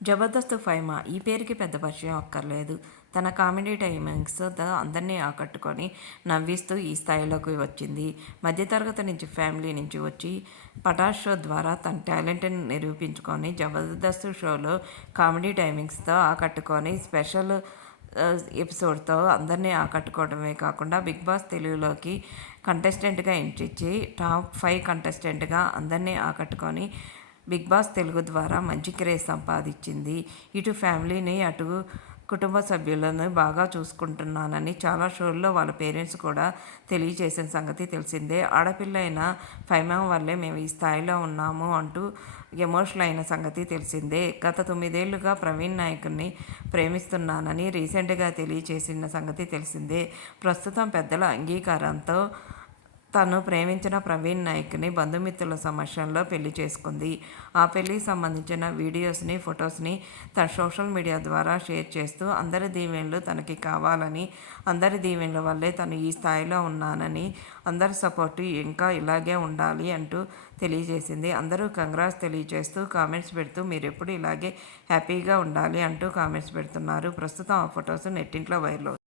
జబర్దస్త్ ఫైమా ఈ పేరుకి పెద్ద పరిచయం అక్కర్లేదు. తన కామెడీ టైమింగ్స్‌తో అందరినీ ఆకట్టుకొని, నవ్విస్తూ ఈ స్థాయిలోకి వచ్చింది. మధ్యతరగతి నుంచి, ఫ్యామిలీ నుంచి వచ్చి 'పటాస్' షో ద్వారా తన టాలెంట్‌ని నిరూపించుకొని, జబర్దస్త్ షోలో కామెడీ టైమింగ్స్‌తో ఆకట్టుకొని, స్పెషల్ ఎపిసోడ్‌తో అందరినీ ఆకట్టుకోవడమే కాకుండా 'బిగ్ బాస్' తెలుగులోకి కంటెస్టెంట్‌గా ఎంట్రిచ్చి టాప్ 5 కంటెస్టెంట్‌గా అందరినీ ఆకట్టుకొని 'బిగ్ బాస్' తెలుగు ద్వారా మంచి క్రేజ్ సంపాదించింది. ఇటు ఫ్యామిలీని, అటు కుటుంబ సభ్యులను బాగా చూసుకుంటున్నానని చాలా షోల్లో వాళ్ళ పేరెంట్స్ కూడా తెలియజేసిన సంగతి తెలిసిందే. ఆడపిల్ల అయిన ఫైమా వల్లే మేము ఈ స్థాయిలో ఉన్నాము అంటూ ఎమోషనల్ అయిన సంగతి తెలిసిందే. గత 9 ఏళ్లుగా ప్రవీణ్ నాయక్‌ని ప్రేమిస్తున్నానని రీసెంట్‌గా తెలియజేసిన సంగతి తెలిసిందే. ప్రస్తుతం పెద్దల అంగీకారంతో తను ప్రేమించిన ప్రవీణ్ నాయక్‌ని బంధుమిత్రుల సమక్షంలో పెళ్లి చేసుకుంది. ఆ పెళ్లికి సంబంధించిన వీడియోస్‌ని, ఫొటోస్‌ని తన సోషల్ మీడియా ద్వారా షేర్ చేస్తూ అందరి దీవెనలు తనకి కావాలని, అందరి దీవెనల వల్లే తను ఈ స్థాయిలో ఉన్నానని, అందరి సపోర్టు ఇంకా ఇలాగే ఉండాలి అంటూ తెలియజేసింది. అందరూ కంగ్రాట్స్ తెలియజేస్తూ కామెంట్స్ పెడుతూ మీరెప్పుడు ఇలాగే హ్యాపీగా ఉండాలి అంటూ కామెంట్స్ పెడుతున్నారు. ప్రస్తుతం ఆ ఫొటోస్ నెట్టింట్లో వైరల్ అవుతున్నాయి.